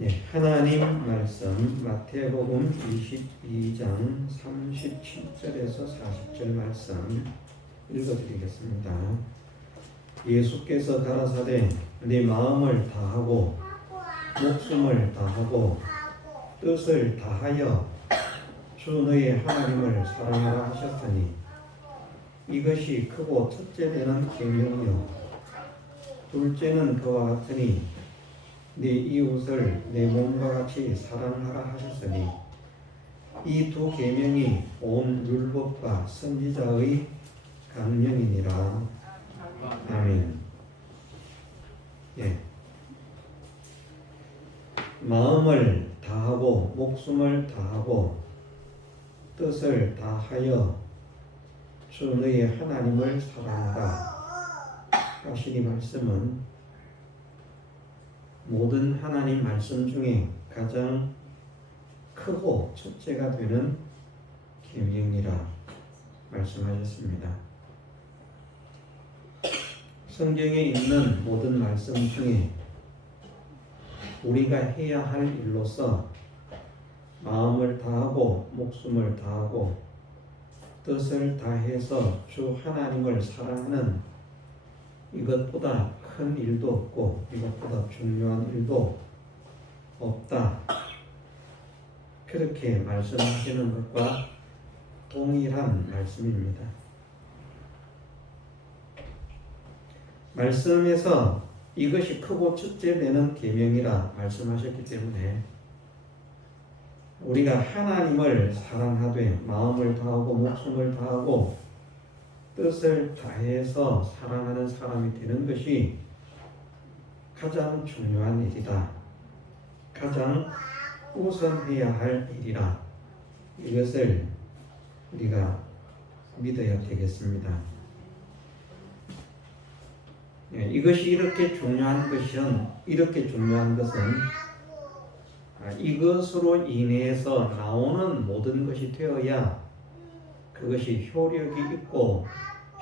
네, 하나님 말씀 마태복음 22장 37절에서 40절 말씀 읽어드리겠습니다. 예수께서 가라사대 네 마음을 다하고 목숨을 다하고 뜻을 다하여 주 너의 하나님을 사랑하라 하셨으니 이것이 크고 첫째 되는 계명이요 둘째는 그와 같으니 네 이웃을 내 몸과 같이 사랑하라 하셨으니 이 두 계명이 온 율법과 선지자의 강령이니라. 아멘. 예. 마음을 다하고 목숨을 다하고 뜻을 다하여 주 너의 하나님을 사랑하라 하신 이 말씀은 모든 하나님 말씀 중에 가장 크고 첫째가 되는 계명이라 말씀하셨습니다. 성경에 있는 모든 말씀 중에 우리가 해야 할 일로서 마음을 다하고 목숨을 다하고 뜻을 다해서 주 하나님을 사랑하는 이것보다 큰 일도 없고 이것보다 중요한 일도 없다. 그렇게 말씀하시는 것과 동일한 말씀입니다. 말씀에서 이것이 크고 첫째 되는 계명이라 말씀하셨기 때문에 우리가 하나님을 사랑하되 마음을 다하고 목숨을 다하고 뜻을 다해서 사랑하는 사람이 되는 것이 가장 중요한 일이다. 가장 우선해야 할 일이라. 이것을 우리가 믿어야 되겠습니다. 이것이 이렇게 중요한 것은 이것으로 인해서 나오는 모든 것이 되어야 그것이 효력이 있고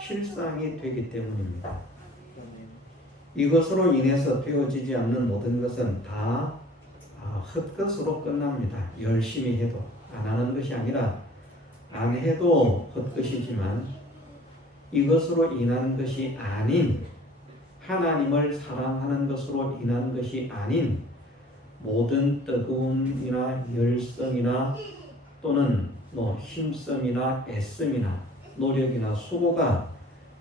실상이 되기 때문입니다. 이것으로 인해서 되어지지 않는 모든 것은 다 헛것으로 끝납니다. 열심히 해도 안 하는 것이 아니라 안 해도 헛것이지만 이것으로 인한 것이 아닌 하나님을 사랑하는 것으로 인한 것이 아닌 모든 뜨거움이나 열성이나 또는 힘성이나 애씀이나 노력이나 수고가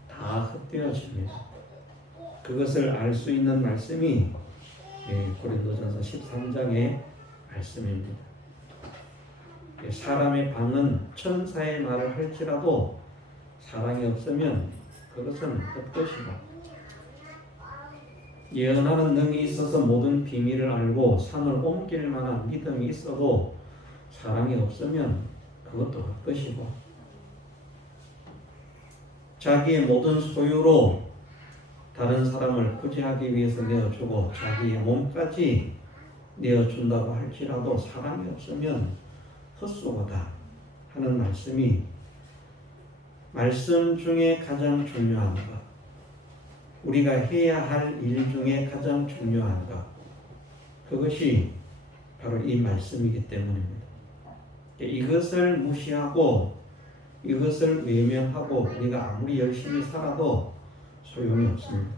다 헛되어집니다. 그것을 알 수 있는 말씀이 고린도전서 13장의 말씀입니다. 사람의 방은 천사의 말을 할지라도 사랑이 없으면 그것은 헛것이고 예언하는 능이 있어서 모든 비밀을 알고 산을 옮길 만한 믿음이 있어도 사랑이 없으면 그것도 헛것이고 자기의 모든 소유로 다른 사람을 구제하기 위해서 내어주고 자기의 몸까지 내어준다고 할지라도 사랑이 없으면 헛수고다 하는 말씀이 말씀 중에 가장 중요한 것, 우리가 해야 할 일 중에 가장 중요한 것, 그것이 바로 이 말씀이기 때문입니다. 이것을 무시하고 이것을 외면하고 우리가 아무리 열심히 살아도 소용이 없습니다.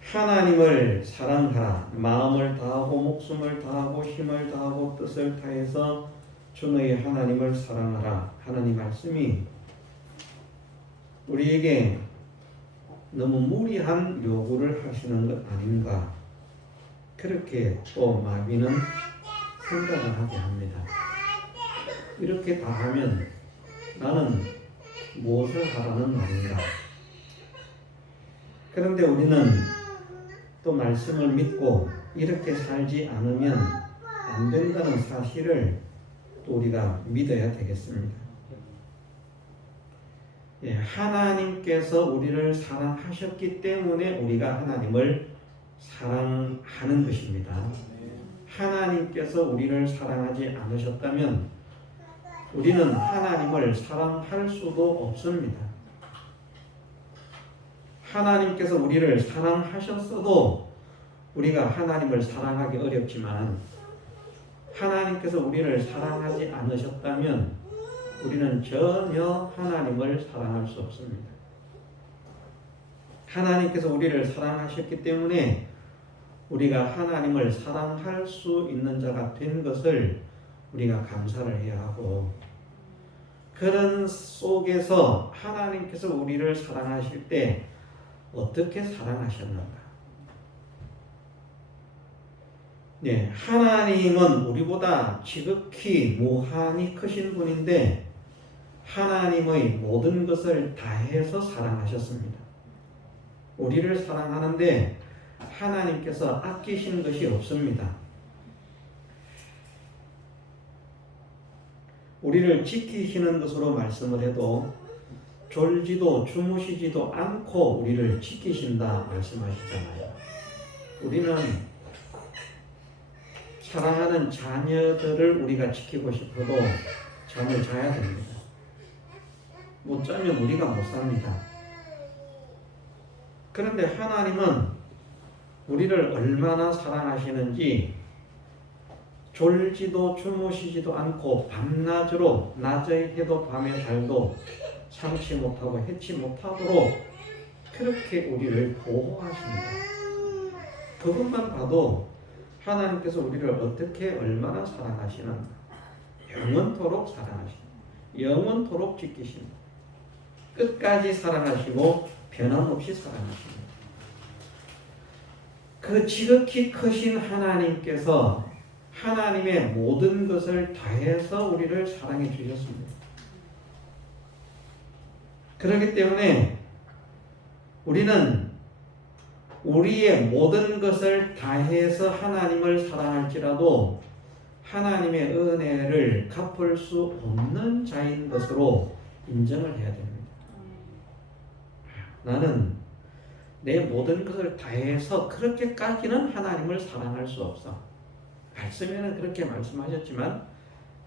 하나님을 사랑하라. 마음을 다하고 목숨을 다하고 힘을 다하고 뜻을 다해서 주 너의 하나님을 사랑하라 하는 이 말씀이 우리에게 너무 무리한 요구를 하시는 것 아닌가, 그렇게 또 마귀는 생각을 하게 합니다. 이렇게 다 하면 나는 무엇을 하라는 말인가? 그런데 우리는 또 말씀을 믿고 이렇게 살지 않으면 안 된다는 사실을 또 우리가 믿어야 되겠습니다. 하나님께서 우리를 사랑하셨기 때문에 우리가 하나님을 사랑하는 것입니다. 하나님께서 우리를 사랑하지 않으셨다면 우리는 하나님을 사랑할 수도 없습니다. 하나님께서 우리를 사랑하셨어도 우리가 하나님을 사랑하기 어렵지만 하나님께서 우리를 사랑하지 않으셨다면 우리는 전혀 하나님을 사랑할 수 없습니다. 하나님께서 우리를 사랑하셨기 때문에 우리가 하나님을 사랑할 수 있는 자가 된 것을 우리가 감사를 해야 하고, 그런 속에서 하나님께서 우리를 사랑하실 때 어떻게 사랑하셨는가? 네, 하나님은 우리보다 지극히 무한히 크신 분인데 하나님의 모든 것을 다해서 사랑하셨습니다. 우리를 사랑하는데 하나님께서 아끼신 것이 없습니다. 우리를 지키시는 것으로 말씀을 해도 졸지도 주무시지도 않고 우리를 지키신다 말씀하시잖아요. 우리는 사랑하는 자녀들을 우리가 지키고 싶어도 잠을 자야 됩니다. 못 자면 우리가 못 삽니다. 그런데 하나님은 우리를 얼마나 사랑하시는지 졸지도 주무시지도 않고 밤낮으로 낮의 해도 밤의 달도 상치 못하고 해치 못하도록 그렇게 우리를 보호하십니다. 그것만 봐도 하나님께서 우리를 어떻게 얼마나 사랑하시는가. 영원토록 사랑하십니다. 영원토록 지키십니다. 끝까지 사랑하시고 변함없이 사랑하십니다. 그 지극히 크신 하나님께서 하나님의 모든 것을 다해서 우리를 사랑해 주셨습니다. 그렇기 때문에 우리는 우리의 모든 것을 다해서 하나님을 사랑할지라도 하나님의 은혜를 갚을 수 없는 자인 것으로 인정을 해야 됩니다. 나는 내 모든 것을 다해서 그렇게까지는 하나님을 사랑할 수 없어. 말씀에는 그렇게 말씀하셨지만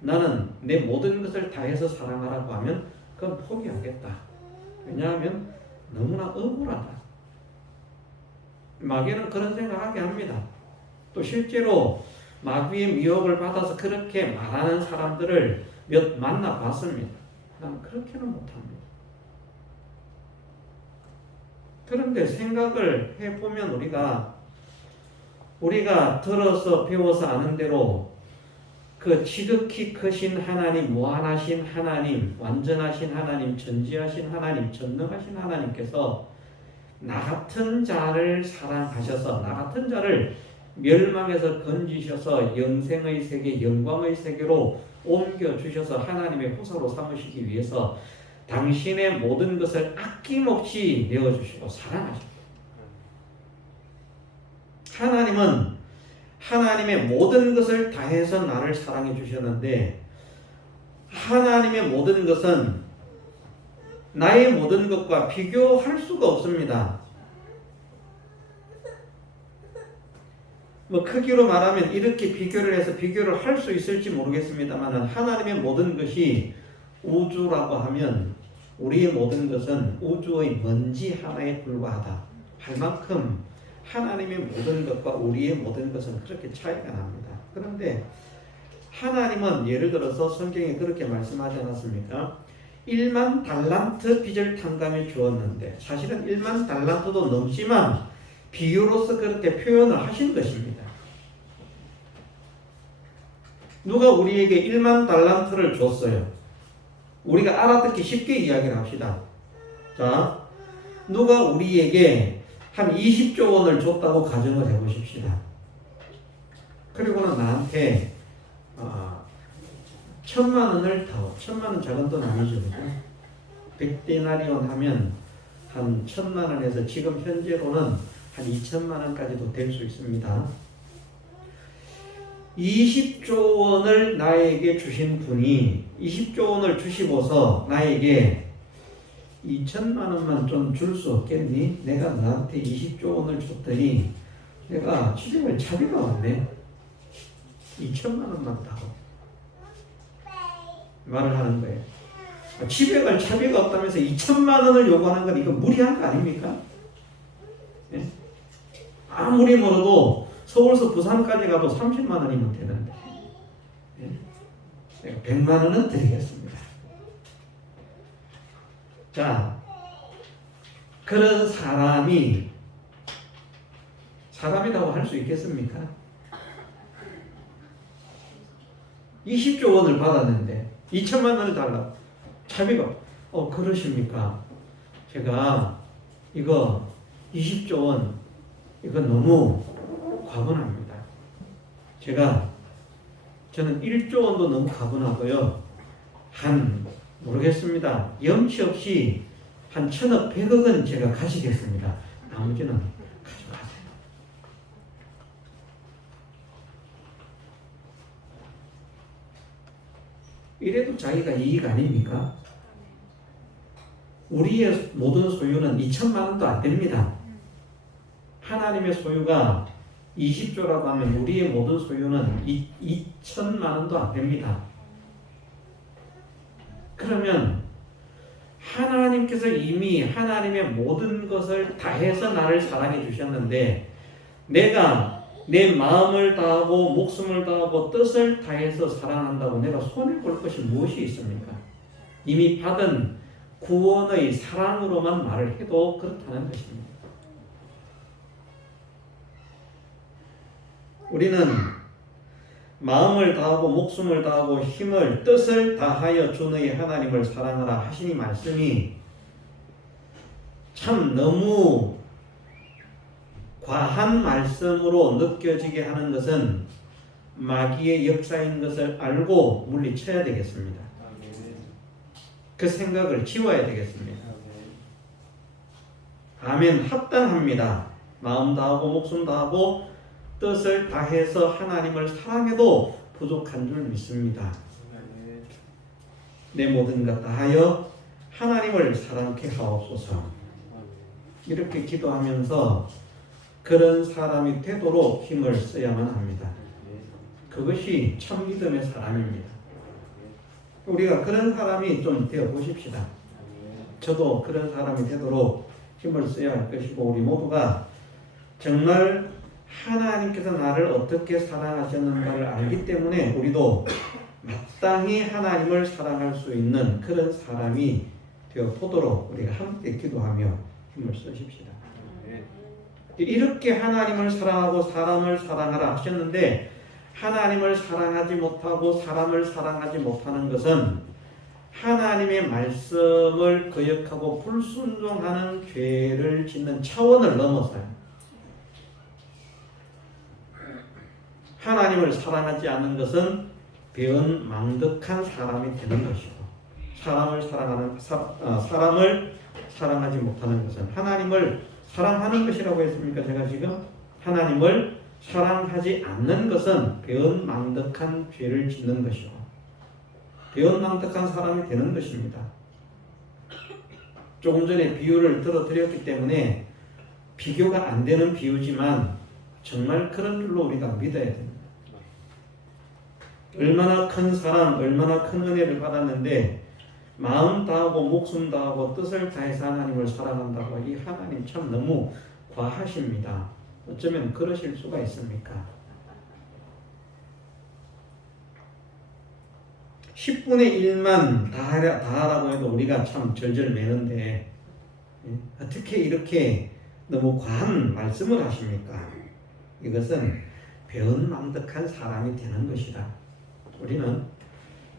나는 내 모든 것을 다해서 사랑하라고 하면 그건 포기하겠다. 왜냐하면 너무나 억울하다. 마귀는 그런 생각하게 합니다. 또 실제로 마귀의 미혹을 받아서 그렇게 말하는 사람들을 몇 만나봤습니다. 난 그렇게는 못합니다. 그런데 생각을 해보면 우리가 들어서 배워서 아는 대로 그 지극히 크신 하나님, 무한하신 하나님, 완전하신 하나님, 전지하신 하나님, 전능하신 하나님께서 나 같은 자를 사랑하셔서 나 같은 자를 멸망에서 건지셔서 영생의 세계, 영광의 세계로 옮겨주셔서 하나님의 후사로 삼으시기 위해서 당신의 모든 것을 아낌없이 내어주시고 사랑하십니다. 하나님은 하나님의 모든 것을 다해서 나를 사랑해 주셨는데 하나님의 모든 것은 나의 모든 것과 비교할 수가 없습니다. 크기로 말하면 이렇게 비교를 해서 비교를 할 수 있을지 모르겠습니다만 하나님의 모든 것이 우주라고 하면 우리의 모든 것은 우주의 먼지 하나에 불과하다 할 만큼 하나님의 모든 것과 우리의 모든 것은 그렇게 차이가 납니다. 그런데 하나님은 예를 들어서 성경에 그렇게 말씀하지 않았습니까? 1만 달란트 빚을 탕감해 주었는데 사실은 1만 달란트도 넘지만 비유로서 그렇게 표현을 하신 것입니다. 누가 우리에게 1만 달란트를 줬어요? 우리가 알아듣기 쉽게 이야기를 합시다. 자, 누가 우리에게 한 20조 원을 줬다고 가정을 해보십시다. 그리고는 나한테 1,000만 원을 더, 1,000만 원 작은 돈 아니죠. 100데나리온 하면 한 1,000만 원에서 지금 현재로는 한 2,000만 원까지도 될 수 있습니다. 20조 원을 나에게 주신 분이 20조 원을 주시고서 나에게 2천만 원만 좀 줄 수 없겠니? 내가 나한테 20조 원을 줬더니 내가 취직을 차비가 없네. 2천만 원만 더 말을 하는 거예요. 취직을 차비가 없다면서 2천만 원을 요구하는 건 이거 무리한 거 아닙니까? 아무리 멀어도 서울서 부산까지 가도 30만 원이면 되는데 내가 100만 원은 드리겠습니다. 자, 그런 사람이라고 할 수 있겠습니까? 20조 원을 받았는데 2천만 원을 달라. 차비가 그러십니까? 제가 이거 20조 원 이거 너무 과분합니다. 저는 1조 원도 너무 과분하고요. 모르겠습니다. 염치 없이 한 1,000억, 100억은 제가 가지겠습니다. 나머지는 가져가세요. 이래도 자기가 이익 아닙니까? 우리의 모든 소유는 2천만 원도 안 됩니다. 하나님의 소유가 20조라고 하면 우리의 모든 소유는 2천만 원도 안 됩니다. 그러면 하나님께서 이미 하나님의 모든 것을 다해서 나를 사랑해 주셨는데 내가 내 마음을 다하고 목숨을 다하고 뜻을 다해서 사랑한다고 내가 손해볼 것이 무엇이 있습니까? 이미 받은 구원의 사랑으로만 말을 해도 그렇다는 것입니다. 우리는 마음을 다하고 목숨을 다하고 힘을 뜻을 다하여 주 너희 하나님을 사랑하라 하시니 말씀이 참 너무 과한 말씀으로 느껴지게 하는 것은 마귀의 역사인 것을 알고 물리쳐야 되겠습니다. 그 생각을 지워야 되겠습니다. 아멘. 합당합니다. 마음 다하고 목숨 다하고 뜻을 다해서 하나님을 사랑해도 부족한 줄 믿습니다. 내 모든 것 다하여 하나님을 사랑케 하옵소서. 이렇게 기도하면서 그런 사람이 되도록 힘을 써야만 합니다. 그것이 참 믿음의 사람입니다. 우리가 그런 사람이 좀 되어 보십시다. 저도 그런 사람이 되도록 힘을 써야 할 것이고 우리 모두가 정말 하나님께서 나를 어떻게 사랑하셨는가를 알기 때문에 우리도 마땅히 하나님을 사랑할 수 있는 그런 사람이 되어 보도록 우리가 함께 기도하며 힘을 쓰십시다. 이렇게 하나님을 사랑하고 사람을 사랑하라 하셨는데 하나님을 사랑하지 못하고 사람을 사랑하지 못하는 것은 하나님의 말씀을 거역하고 불순종하는 죄를 짓는 차원을 넘어서요. 하나님을 사랑하지 않는 것은 배은망덕한 사람이 되는 것이고 사람을 사랑하지 못하는 것은 하나님을 사랑하는 것이라고 했습니까? 제가 지금 하나님을 사랑하지 않는 것은 배은망덕한 죄를 짓는 것이고 배은망덕한 사람이 되는 것입니다. 조금 전에 비유를 들어드렸기 때문에 비교가 안 되는 비유지만 정말 그런 줄로 우리가 믿어야 됩니다. 얼마나 큰 사랑, 얼마나 큰 은혜를 받았는데 마음 다하고 목숨 다하고 뜻을 다해서 하나님을 사랑한다고 이 하나님 참 너무 과하십니다. 어쩌면 그러실 수가 있습니까? 10분의 1만 다하라고 해도 우리가 참 절절 매는데 어떻게 이렇게 너무 과한 말씀을 하십니까? 이것은 배은망덕한 사람이 되는 것이다. 우리는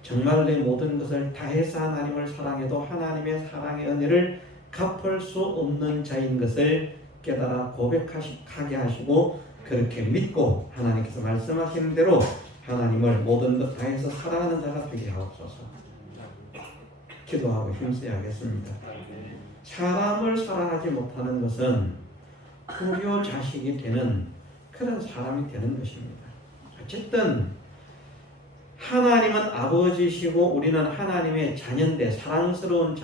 정말 내 모든 것을 다해서 하나님을 사랑해도 하나님의 사랑의 은혜를 갚을 수 없는 자인 것을 깨달아 고백하게 하시고 그렇게 믿고 하나님께서 말씀하시는 대로 하나님을 모든 것 다해서 사랑하는 자가 되게 하옵소서. 기도하고 힘써야겠습니다. 사람을 사랑하지 못하는 것은 불효 자식이 되는 그런 사람이 되는 것입니다. 어쨌든 하나님은 아버지시고 우리는 하나님의 자녀인데 사랑스러운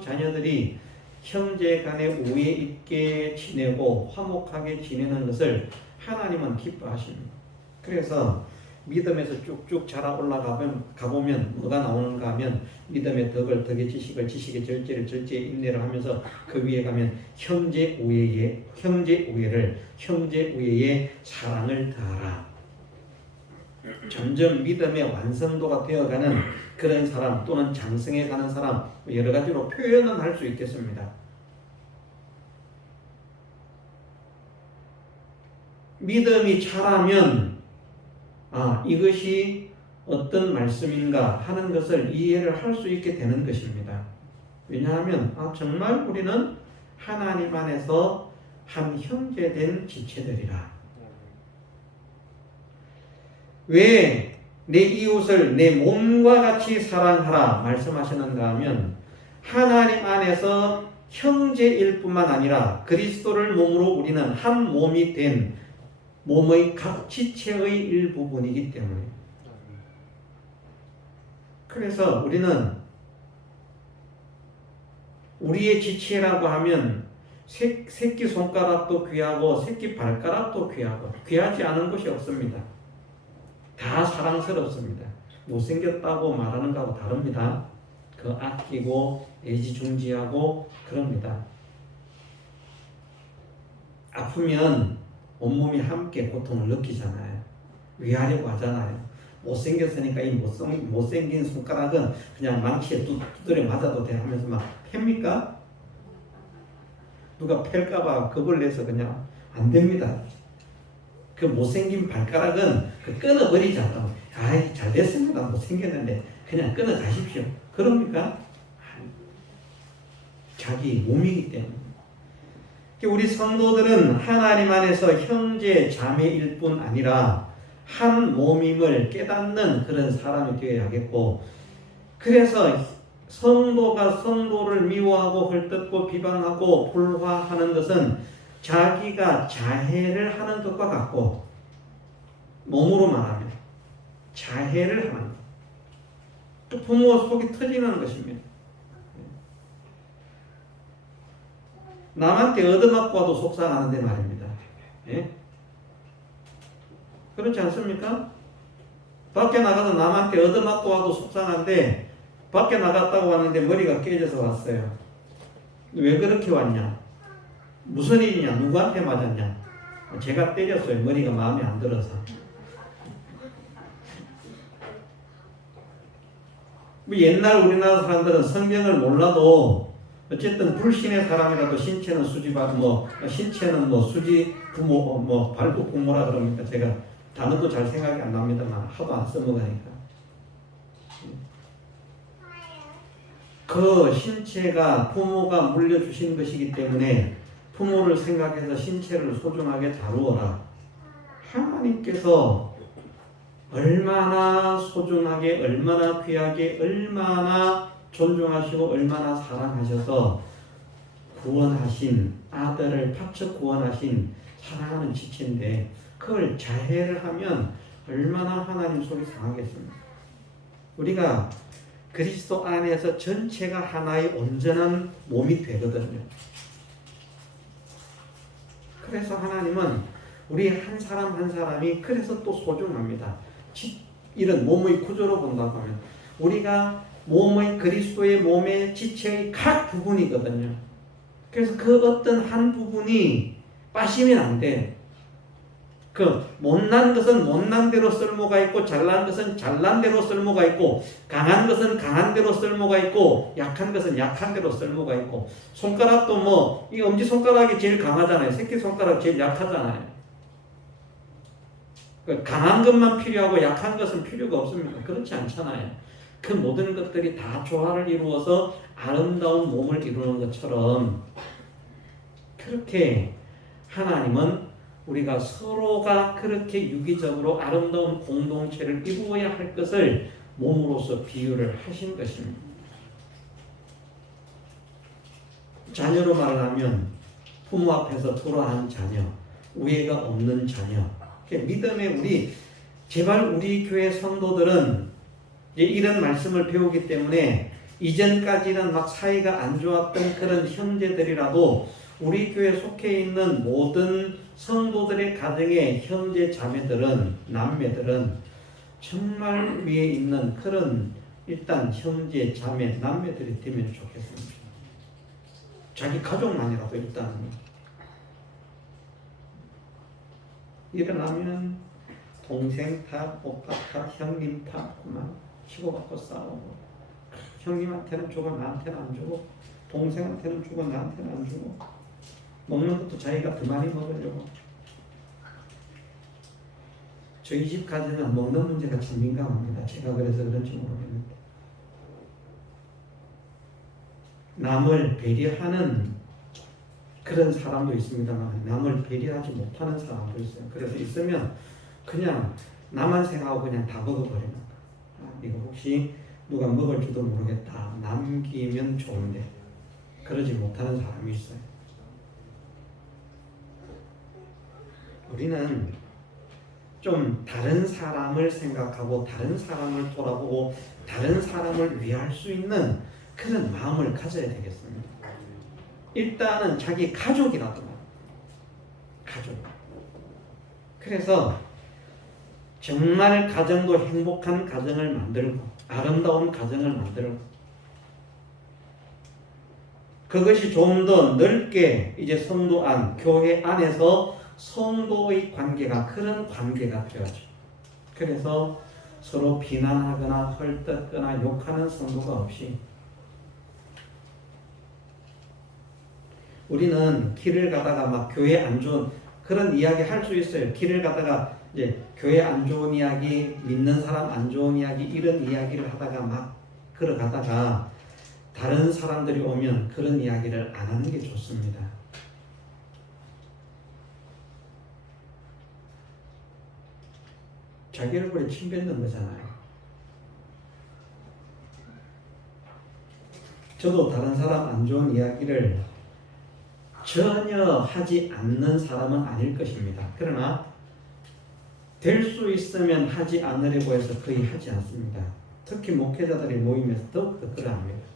자녀들이 형제 간에 우애 있게 지내고 화목하게 지내는 것을 하나님은 기뻐하십니다. 그래서 믿음에서 쭉쭉 자라 가보면 뭐가 나오는가 하면 믿음의 덕을 덕의 지식을 지식의 절제를 절제의 인내를 하면서 그 위에 가면 형제 우애를 형제 우애의 사랑을 더하라. 점점 믿음의 완성도가 되어가는 그런 사람 또는 장성해 가는 사람 여러 가지로 표현은 할 수 있겠습니다. 믿음이 자라면 이것이 어떤 말씀인가 하는 것을 이해를 할 수 있게 되는 것입니다. 왜냐하면 정말 우리는 하나님 안에서 한 형제된 지체들이라. 왜 내 이웃을 내 몸과 같이 사랑하라 말씀하시는가 하면 하나님 안에서 형제일 뿐만 아니라 그리스도를 몸으로 우리는 한 몸이 된 몸의 각 지체의 일부분이기 때문에 그래서 우리는 우리의 지체라고 하면 새끼 손가락도 귀하고 새끼 발가락도 귀하고 귀하지 않은 것이 없습니다. 다 사랑스럽습니다. 못생겼다고 말하는 거하고 다릅니다. 그 아끼고 애지중지하고 그럽니다. 아프면 온몸이 함께 고통을 느끼잖아요. 위하려고 하잖아요. 못생겼으니까 이 못생긴 손가락은 그냥 망치에 두드려 맞아도 돼 하면서 막 팹니까? 누가 팰까봐 겁을 내서 그냥 안 됩니다. 그 못생긴 발가락은 끊어버리자. 아이 잘 됐습니다. 못생겼는데 그냥 끊어 가십시오. 그럽니까? 자기 몸이기 때문에. 우리 성도들은 하나님 안에서 형제 자매일 뿐 아니라 한 몸임을 깨닫는 그런 사람이 되어야겠고, 그래서 성도가 성도를 미워하고 헐뜯고 비방하고 불화하는 것은 자기가 자해를 하는 것과 같고, 몸으로 말하면 자해를 하는 것. 또 부모 속이 터지는 것입니다. 남한테 얻어맞고 와도 속상하는데 말입니다. 예? 그렇지 않습니까? 밖에 나가서 남한테 얻어맞고 와도 속상한데 밖에 나갔다고 왔는데 머리가 깨져서 왔어요. 왜 그렇게 왔냐? 무슨 일이냐? 누구한테 맞았냐? 제가 때렸어요. 머리가 마음에 안 들어서. 옛날 우리나라 사람들은 성경을 몰라도 어쨌든 불신의 사람이라도 신체는 수지 부모 발부 부모라 그럽니까? 제가 단어도 잘 생각이 안 납니다만 하도 안 써먹으니까. 그 신체가 부모가 물려주신 것이기 때문에 부모를 생각해서 신체를 소중하게 다루어라. 하나님께서 얼마나 소중하게, 얼마나 귀하게, 얼마나 존중하시고 얼마나 사랑하셔서 구원하신 아들을 바쳐 구원하신 사랑하는 지체인데 그걸 자해를 하면 얼마나 하나님 속이 상하겠습니까? 우리가 그리스도 안에서 전체가 하나의 온전한 몸이 되거든요. 그래서 하나님은 우리 한 사람 한 사람이 그래서 또 소중합니다. 이런 몸의 구조로 본다고 하면 우리가 그리스도의 몸의 지체의 각 부분이거든요. 그래서 그 어떤 한 부분이 빠지면 안 돼. 그 못난 것은 못난 대로 쓸모가 있고 잘난 것은 잘난 대로 쓸모가 있고 강한 것은 강한 대로 쓸모가 있고 약한 것은 약한 대로 쓸모가 있고 손가락도 이 엄지손가락이 제일 강하잖아요. 새끼손가락 제일 약하잖아요. 강한 것만 필요하고 약한 것은 필요가 없습니다. 그렇지 않잖아요. 그 모든 것들이 다 조화를 이루어서 아름다운 몸을 이루는 것처럼 그렇게 하나님은 우리가 서로가 그렇게 유기적으로 아름다운 공동체를 이루어야 할 것을 몸으로서 비유를 하신 것입니다. 자녀로 말하면 부모 앞에서 불화한 자녀, 우애가 없는 자녀. 믿음의 제발 우리 교회 성도들은 이런 말씀을 배우기 때문에 이전까지는 막 사이가 안 좋았던 그런 형제들이라도 우리 교회에 속해 있는 모든 성도들의 가정의 형제 자매들은 남매들은 정말 위에 있는 그런 일단 형제, 자매, 남매들이 되면 좋겠습니다. 자기 가족만이라도 일단 일어나면 동생 탓, 오빠 탓, 형님 탓 그만 치고받고 싸우고, 형님한테는 주고 나한테는 안 주고, 동생한테는 주고 나한테는 안 주고, 먹는 것도 자기가 더 많이 먹으려고. 저희 집 가정은 먹는 문제가 참 민감합니다. 제가 그래서 그런지 모르겠는데, 남을 배려하는 그런 사람도 있습니다만 남을 배려하지 못하는 사람도 있어요. 그래서 있으면 그냥 나만 생각하고 그냥 다 먹어버리는 거야. 이거 혹시 누가 먹을 줄도 모르겠다, 남기면 좋은데 그러지 못하는 사람이 있어요. 우리는 좀 다른 사람을 생각하고 다른 사람을 돌아보고 다른 사람을 위할 수 있는 그런 마음을 가져야 되겠습니다. 일단은 자기 가족이라도, 가족. 그래서 정말 가정도 행복한 가정을 만들고 아름다운 가정을 만들고, 그것이 좀 더 넓게 이제 성도 안, 교회 안에서 성도의 관계가 그런 관계가 되어져. 그래서 서로 비난하거나 헐뜯거나 욕하는 성도가 없이, 우리는 길을 가다가 막 교회 안 좋은 그런 이야기 할 수 있어요. 길을 가다가 이제 교회 안 좋은 이야기, 믿는 사람 안 좋은 이야기, 이런 이야기를 하다가 막 걸어가다가 다른 사람들이 오면 그런 이야기를 안 하는 게 좋습니다. 자기 얼굴에 침 뱉는 거잖아요. 저도 다른 사람 안 좋은 이야기를 전혀 하지 않는 사람은 아닐 것입니다. 그러나 될 수 있으면 하지 않으려고 해서 거의 하지 않습니다. 특히 목회자들이 모이면서 더욱더 그러합니다.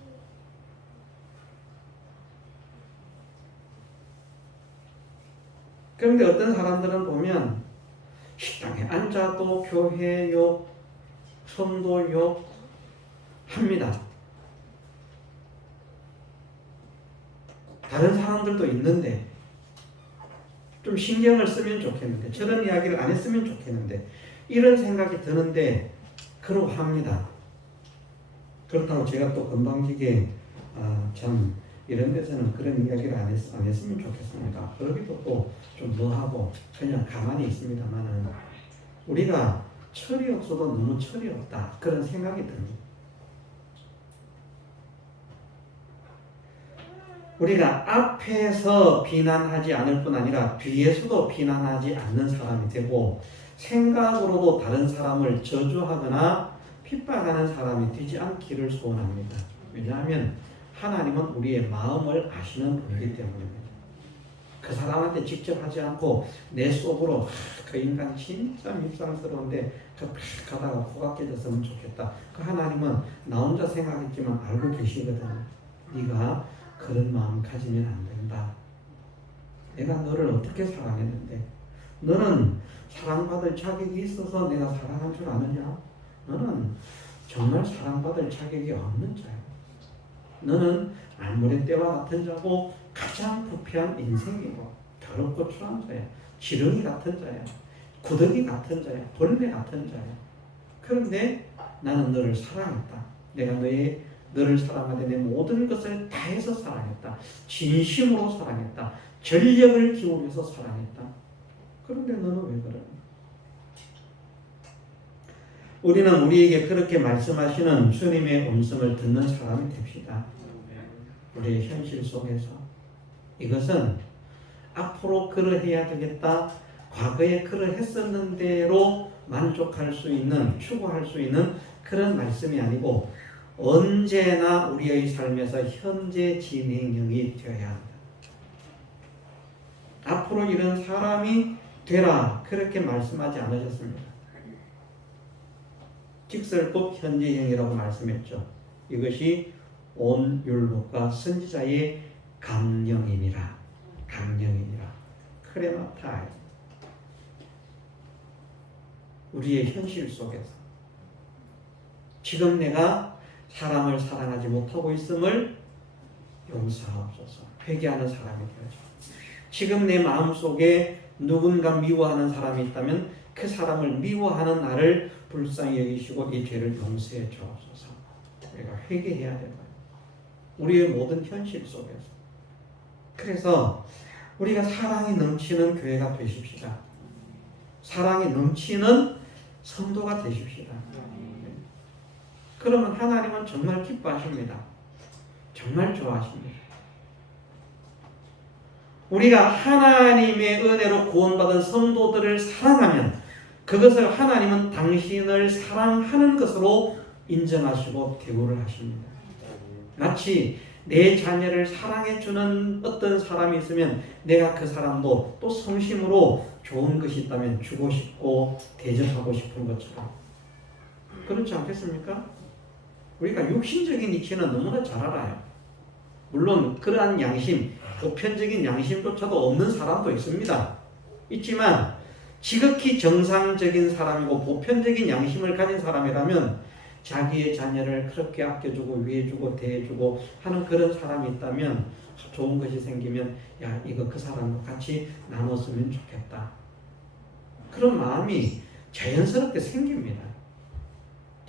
그런데 어떤 사람들은 보면 식당에 앉아도 교회 욕, 성도 욕 합니다. 다른 사람들도 있는데 좀 신경을 쓰면 좋겠는데, 저런 이야기를 안 했으면 좋겠는데, 이런 생각이 드는데 그러고 합니다. 그렇다고 제가 또 건방지게 참 이런 데서는 그런 이야기를 안 했으면 좋겠습니다, 그러기도 또 좀 뭐하고 그냥 가만히 있습니다만은, 우리가 철이 없어도 너무 철이 없다 그런 생각이 듭니다. 우리가 앞에서 비난하지 않을 뿐 아니라 뒤에서도 비난하지 않는 사람이 되고, 생각으로도 다른 사람을 저주하거나 핍박하는 사람이 되지 않기를 소원합니다. 왜냐하면 하나님은 우리의 마음을 아시는 분이기 때문입니다. 그 사람한테 직접 하지 않고 내 속으로 그 인간 진짜 밉상스러운데 가다가 코가 깨졌으면 좋겠다, 그 하나님은 나 혼자 생각했지만 알고 계시거든요. 네가 그런 마음 가지면 안 된다. 내가 너를 어떻게 사랑했는데, 너는 사랑받을 자격이 있어서 내가 사랑한 줄 아느냐? 너는 정말 사랑받을 자격이 없는 자야. 너는 아무리 때와 같은 자고 가장 부패한 인생이고 더럽고 추한 자야. 지렁이 같은 자야. 구더기 같은 자야. 벌레 같은 자야. 그런데 나는 너를 사랑했다. 내가 너를 사랑하되 내 모든 것을 다해서 사랑했다. 진심으로 사랑했다. 전력을 기울여서 사랑했다. 그런데 너는 왜 그러니? 우리는 우리에게 그렇게 말씀하시는 주님의 음성을 듣는 사람이 됩시다. 우리의 현실 속에서. 이것은 앞으로 그러해야 되겠다, 과거에 그러했었는데로 만족할 수 있는, 추구할 수 있는 그런 말씀이 아니고 언제나 우리의 삶에서 현재 진행형이 되어야 한다. 앞으로 이런 사람이 되라 그렇게 말씀하지 않으셨습니다. 직설법 현재형이라고 말씀했죠. 이것이 온 율법과 선지자의 강령이니라. 강령이니라. 크레마타이. 우리의 현실 속에서 지금 내가 사람을 사랑하지 못하고 있음을 용서하옵소서. 회개하는 사람이 되어줘. 지금 내 마음속에 누군가 미워하는 사람이 있다면 그 사람을 미워하는 나를 불쌍히 여기시고 이 죄를 용서해 주옵소서. 우리가 회개해야 되는 거예요. 우리의 모든 현실 속에서. 그래서 우리가 사랑이 넘치는 교회가 되십시다. 사랑이 넘치는 성도가 되십시다. 그러면 하나님은 정말 기뻐하십니다. 정말 좋아하십니다. 우리가 하나님의 은혜로 구원받은 성도들을 사랑하면 그것을 하나님은 당신을 사랑하는 것으로 인정하시고 대우를 하십니다. 마치 내 자녀를 사랑해주는 어떤 사람이 있으면 내가 그 사람도 또 성심으로 좋은 것이 있다면 주고 싶고 대접하고 싶은 것처럼. 그렇지 않겠습니까? 우리가 육신적인 이치는 너무나 잘 알아요. 물론 그러한 양심, 보편적인 양심조차도 없는 사람도 있습니다. 있지만 지극히 정상적인 사람이고 보편적인 양심을 가진 사람이라면 자기의 자녀를 그렇게 아껴주고 위해주고 대해주고 하는 그런 사람이 있다면 좋은 것이 생기면 야 이거 그 사람과 같이 나눴으면 좋겠다. 그런 마음이 자연스럽게 생깁니다.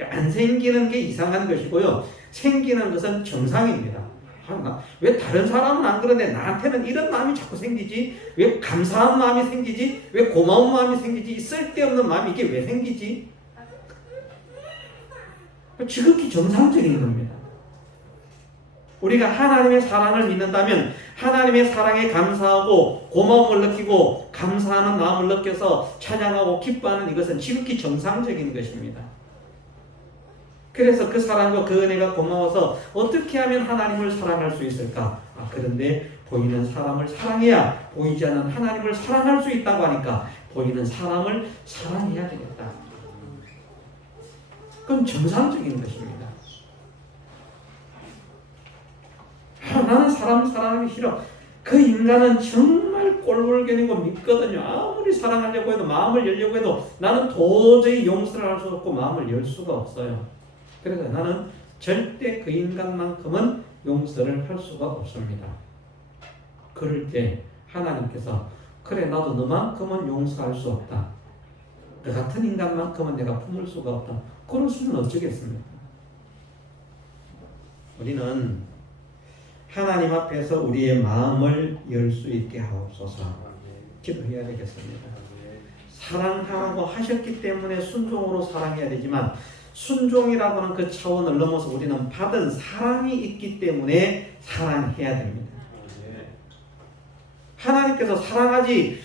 안 생기는 게 이상한 것이고요. 생기는 것은 정상입니다. 왜 다른 사람은 안 그러는데 나한테는 이런 마음이 자꾸 생기지? 왜 감사한 마음이 생기지? 왜 고마운 마음이 생기지? 쓸데없는 마음이 이게 왜 생기지? 지극히 정상적인 겁니다. 우리가 하나님의 사랑을 믿는다면 하나님의 사랑에 감사하고 고마움을 느끼고 감사하는 마음을 느껴서 찬양하고 기뻐하는 이것은 지극히 정상적인 것입니다. 그래서 그 사랑과 그 은혜가 고마워서 어떻게 하면 하나님을 사랑할 수 있을까? 그런데 보이는 사람을 사랑해야 보이지 않는 하나님을 사랑할 수 있다고 하니까 보이는 사람을 사랑해야 되겠다. 그건 정상적인 것입니다. 나는 사람 사랑하기 싫어. 그 인간은 정말 꼴불견이고 밉거든요. 아무리 사랑하려고 해도 마음을 열려고 해도 나는 도저히 용서를 할 수 없고 마음을 열 수가 없어요. 그래서 나는 절대 그 인간만큼은 용서를 할 수가 없습니다. 그럴 때 하나님께서 그래 나도 너만큼은 용서할 수 없다. 너 같은 인간만큼은 내가 품을 수가 없다. 그럴 수는 어쩌겠습니까? 우리는 하나님 앞에서 우리의 마음을 열 수 있게 하옵소서. 기도해야 되겠습니다. 사랑하라고 하셨기 때문에 순종으로 사랑해야 되지만 순종이라고 하는 그 차원을 넘어서 우리는 받은 사랑이 있기 때문에 사랑해야 됩니다. 하나님께서 사랑하지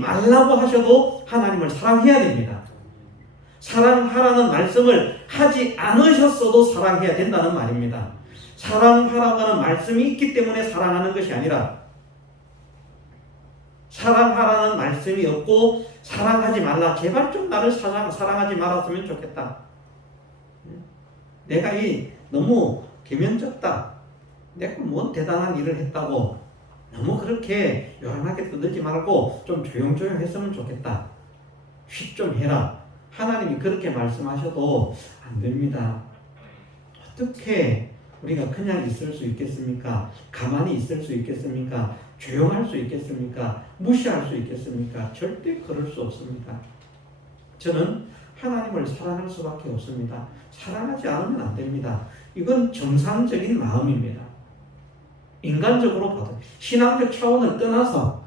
말라고 하셔도 하나님을 사랑해야 됩니다. 사랑하라는 말씀을 하지 않으셨어도 사랑해야 된다는 말입니다. 사랑하라고 하는 말씀이 있기 때문에 사랑하는 것이 아니라 사랑하라는 말씀이 없고 사랑하지 말라. 제발 좀 나를 사랑하지 말았으면 좋겠다. 내가 너무 계면적다. 내가 뭔 대단한 일을 했다고 너무 그렇게 요란하게 떠들지 말고 좀 조용조용 했으면 좋겠다. 쉿 좀 해라. 하나님이 그렇게 말씀하셔도 안 됩니다. 어떻게 우리가 그냥 있을 수 있겠습니까? 가만히 있을 수 있겠습니까? 조용할 수 있겠습니까? 무시할 수 있겠습니까? 절대 그럴 수 없습니다. 저는 하나님을 사랑할 수밖에 없습니다. 사랑하지 않으면 안 됩니다. 이건 정상적인 마음입니다. 인간적으로 봐도 신앙적 차원을 떠나서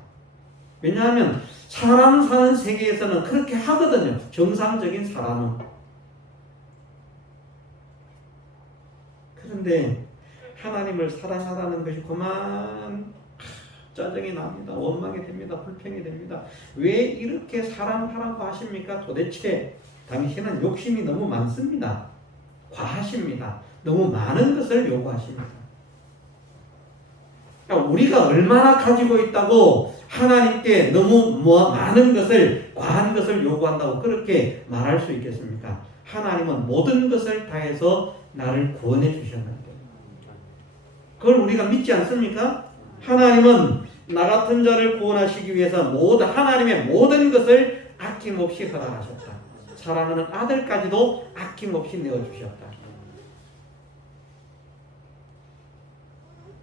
왜냐하면 사람 사는 세계에서는 그렇게 하거든요. 정상적인 사람은. 그런데 하나님을 사랑하라는 것이 그만 짜증이 납니다. 원망이 됩니다. 불평이 됩니다. 왜 이렇게 사랑하라고 하십니까? 도대체 당신은 욕심이 너무 많습니다. 과하십니다. 너무 많은 것을 요구하십니다. 그러니까 우리가 얼마나 가지고 있다고 하나님께 너무 많은 것을 과한 것을 요구한다고 그렇게 말할 수 있겠습니까? 하나님은 모든 것을 다해서 나를 구원해 주셨는데 그걸 우리가 믿지 않습니까? 하나님은 나 같은 자를 구원하시기 위해서 하나님의 모든 것을 아낌없이 허락하셨다. 사랑하는 아들까지도 아낌없이 내어주셨다.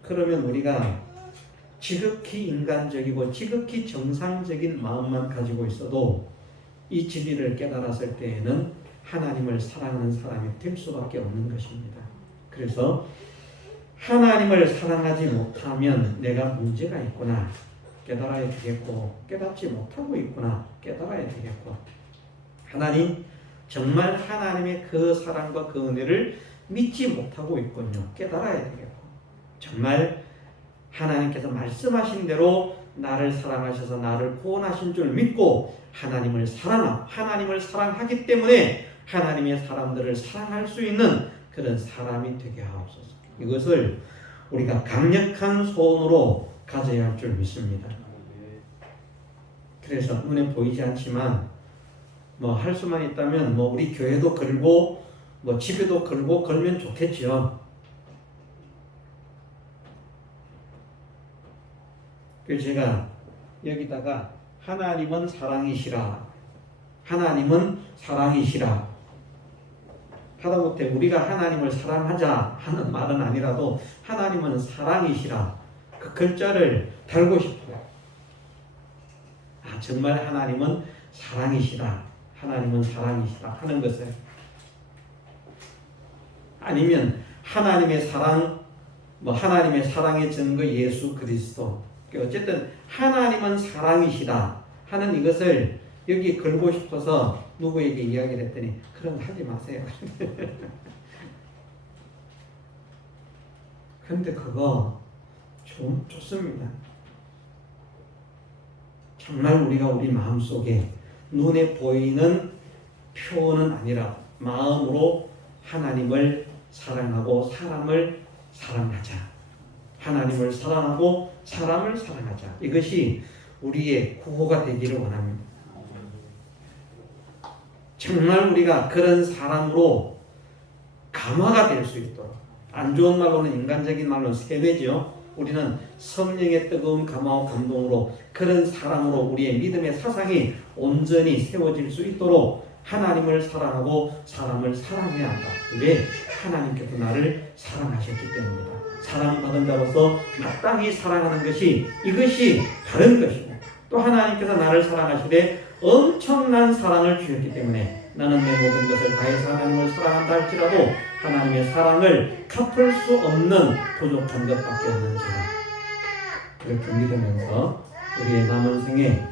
그러면 우리가 지극히 인간적이고 지극히 정상적인 마음만 가지고 있어도 이 진리를 깨달았을 때에는 하나님을 사랑하는 사람이 될 수밖에 없는 것입니다. 그래서 하나님을 사랑하지 못하면 내가 문제가 있구나 깨달아야 되겠고, 깨닫지 못하고 있구나 깨달아야 되겠고, 하나님 정말 하나님의 그 사랑과 그 은혜를 믿지 못하고 있군요 깨달아야 되겠고, 정말 하나님께서 말씀하신 대로 나를 사랑하셔서 나를 구원하신 줄 믿고 하나님을 사랑하기 때문에 하나님의 사람들을 사랑할 수 있는 그런 사람이 되게 하옵소서. 이것을 우리가 강력한 소원으로 가져야 할 줄 믿습니다. 그래서 눈에 보이지 않지만 할 수만 있다면 우리 교회도 걸고 집에도 걸면 좋겠죠. 그래서 제가 여기다가 하나님은 사랑이시라, 하나님은 사랑이시라 하다못해 우리가 하나님을 사랑하자 하는 말은 아니라도 하나님은 사랑이시라 그 글자를 달고 싶어요. 정말 하나님은 사랑이시라, 하나님은 사랑이시라 하는 것을, 아니면 하나님의 사랑, 하나님의 사랑의 증거 예수 그리스도, 어쨌든 하나님은 사랑이시다 하는 이것을 여기 걸고 싶어서 누구에게 이야기를 했더니 그런 거 하지 마세요. 그런데 그거 좀 좋습니다. 정말 우리가 우리 마음속에 눈에 보이는 표현은 아니라 마음으로 하나님을 사랑하고 사람을 사랑하자, 하나님을 사랑하고 사람을 사랑하자, 이것이 우리의 구호가 되기를 원합니다. 정말 우리가 그런 사람으로 감화가 될 수 있도록, 안 좋은 말로는 인간적인 말로는 세뇌죠. 우리는 성령의 뜨거운 감화와 감동으로 그런 사랑으로 우리의 믿음의 사상이 온전히 세워질 수 있도록 하나님을 사랑하고 사람을 사랑해야 한다. 왜? 하나님께서 나를 사랑하셨기 때문이다. 사랑받은 자로서 마땅히 사랑하는 것이, 이것이 다른 것이고, 또 하나님께서 나를 사랑하시되 엄청난 사랑을 주셨기 때문에 나는 내 모든 것을 다해서 하나님을 사랑한다 할지라도 하나님의 사랑을 갚을 수 없는 부족한 것밖에 없는지라. 그렇게 믿으면서 우리의 남은 생에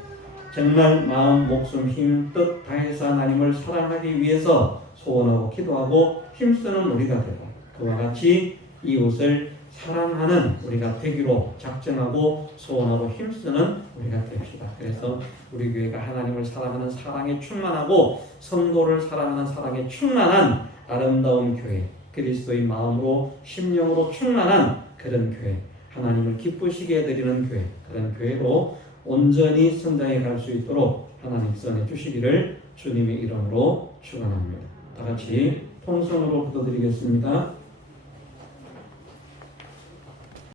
정말 마음, 목숨, 힘, 뜻 다해서 하나님을 사랑하기 위해서 소원하고 기도하고 힘쓰는 우리가 되고, 그와 같이 이웃을 사랑하는 우리가 되기로 작정하고 소원하고 힘쓰는 우리가 됩시다. 그래서 우리 교회가 하나님을 사랑하는 사랑에 충만하고 성도를 사랑하는 사랑에 충만한 아름다운 교회, 그리스도의 마음으로 심령으로 충만한 그런 교회, 하나님을 기쁘시게 해드리는 교회, 그런 교회로 온전히 성장해 갈 수 있도록 하나님 선해 주시기를 주님의 이름으로 축원합니다. 다 같이 통성으로 기도드리겠습니다.